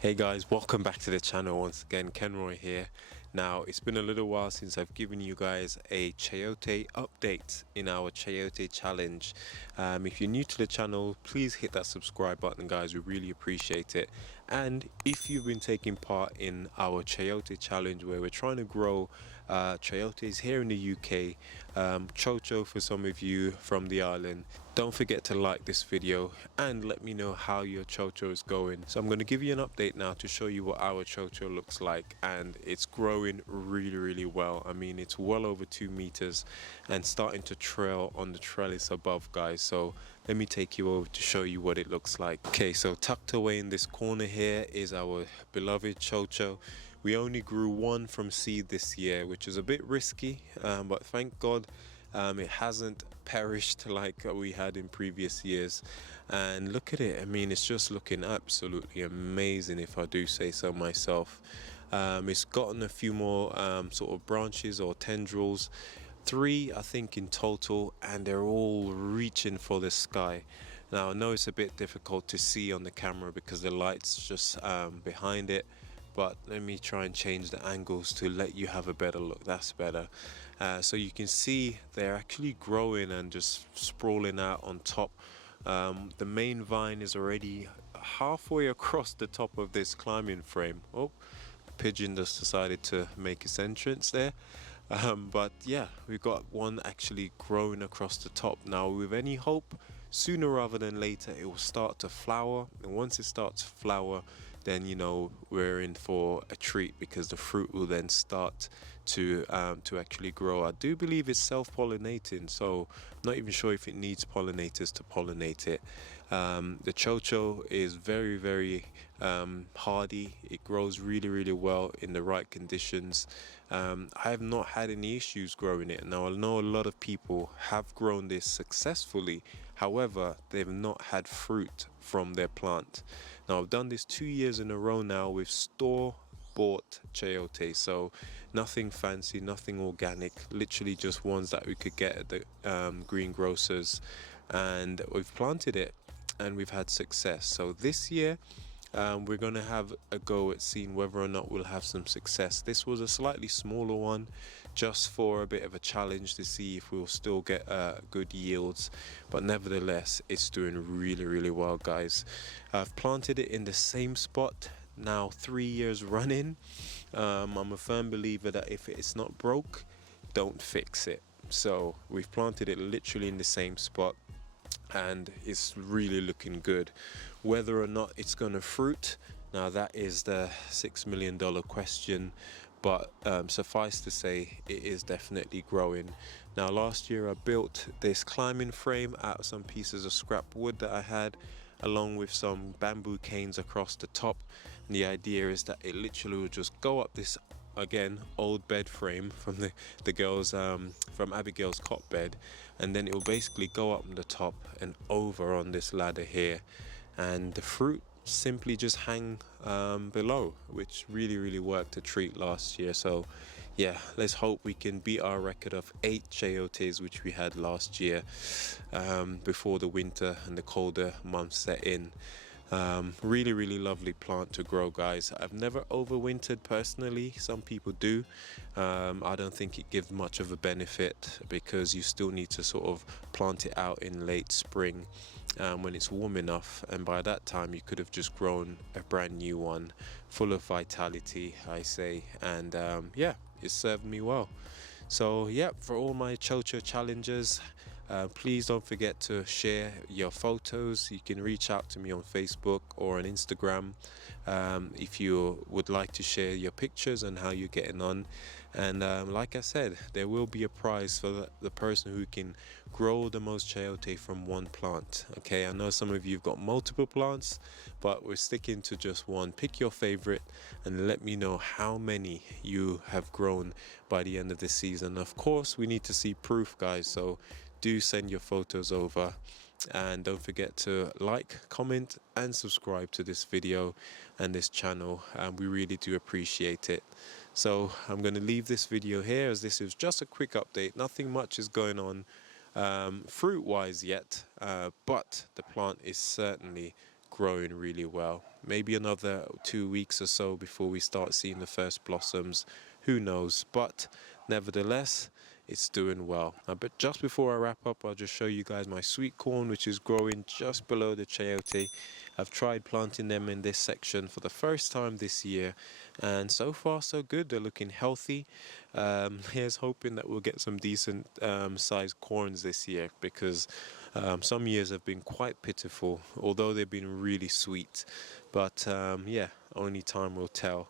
Hey guys, welcome back to the channel once again. Kenroy here. Now, it's been a little while since I've given you guys a Chayote update in our Chayote challenge. If you're new to the channel, please hit that subscribe button, guys. We really appreciate it. And if you've been taking part in our Chayote challenge, where we're trying to grow Chayotes here in the UK, Chocho for some of you from the island, don't forget to like this video and let me know how your Chocho is going. So I'm going to give you an update now to show you what our Chocho looks like, and it's growing really well. I mean, it's well over 2 meters and starting to trail on the trellis above, guys. So let me take you over to show you what it looks like. Okay, so tucked away in this corner here is our beloved Chocho. We only grew one from seed this year, which is a bit risky, but thank God it hasn't perished like we had in previous years. And look at it, I mean, it's just looking absolutely amazing, if I do say so myself. It's gotten a few more sort of branches or tendrils, 3 I think in total, and they're all reaching for the sky. Now I know it's a bit difficult to see on the camera because the light's just behind it, but let me try and change the angles to let you have a better look. That's better. So you can see they're actually growing and just sprawling out on top. The main vine is already halfway across the top of this climbing frame. Oh, the pigeon just decided to make its entrance there. But yeah, we've got one actually growing across the top. Now, with any hope, sooner rather than later it will start to flower, and once it starts to flower, then you know we're in for a treat, because the fruit will then start to actually grow. I do believe it's self-pollinating, so I'm not even sure if it needs pollinators to pollinate it. The Chocho is very hardy. It grows really well in the right conditions. I have not had any issues growing it. Now I know a lot of people have grown this successfully, however they've not had fruit from their plant. Now I've done this 2 years in a row now with store-bought Chayote, so nothing fancy, nothing organic, literally just ones that we could get at the greengrocers, and we've planted it and we've had success. So this year we're going to have a go at seeing whether or not we'll have some success. This was a slightly smaller one, just for a bit of a challenge to see if we'll still get good yields, but nevertheless it's doing really well, guys. I've planted it in the same spot now 3 years running. I'm a firm believer that if it's not broke, don't fix it. So we've planted it literally in the same spot, and it's really looking good. Whether or not it's going to fruit, now that is the $6 million question, but suffice to say it is definitely growing. Now last year I built this climbing frame out of some pieces of scrap wood that I had, along with some bamboo canes across the top, and the idea is that it literally will just go up this, again, old bed frame from the girls from Abigail's cot bed, and then it will basically go up on the top and over on this ladder here, and the fruit simply just hang below, which really worked a treat last year. So yeah, let's hope we can beat our record of 8 Chayotes which we had last year, before the winter and the colder months set in. Really lovely plant to grow, guys. I've never overwintered personally. Some people do. I don't think it gives much of a benefit, because you still need to sort of plant it out in late spring when it's warm enough, and by that time you could have just grown a brand new one full of vitality, I say. And yeah, it served me well. So yeah, for all my Chocho challengers, please don't forget to share your photos. You can reach out to me on Facebook or on Instagram if you would like to share your pictures and how you're getting on. And like I said, there will be a prize for the person who can grow the most Chayote from one plant. Okay, I know some of you have got multiple plants, but we're sticking to just one. Pick your favorite and let me know how many you have grown by the end of the season. Of course, we need to see proof, guys, so do send your photos over, and don't forget to like, comment and subscribe to this video and this channel, and we really do appreciate it. So I'm going to leave this video here, as this is just a quick update. Nothing much is going on fruit wise yet, but the plant is certainly growing really well. Maybe another 2 weeks or so before we start seeing the first blossoms. Who knows? But nevertheless, it's doing well. But just before I wrap up, I'll just show you guys my sweet corn, which is growing just below the chayote. I've tried planting them in this section for the first time this year, and so far so good. They're looking healthy. Here's hoping that we'll get some decent sized corns this year, because some years have been quite pitiful, although they've been really sweet. But yeah, only time will tell.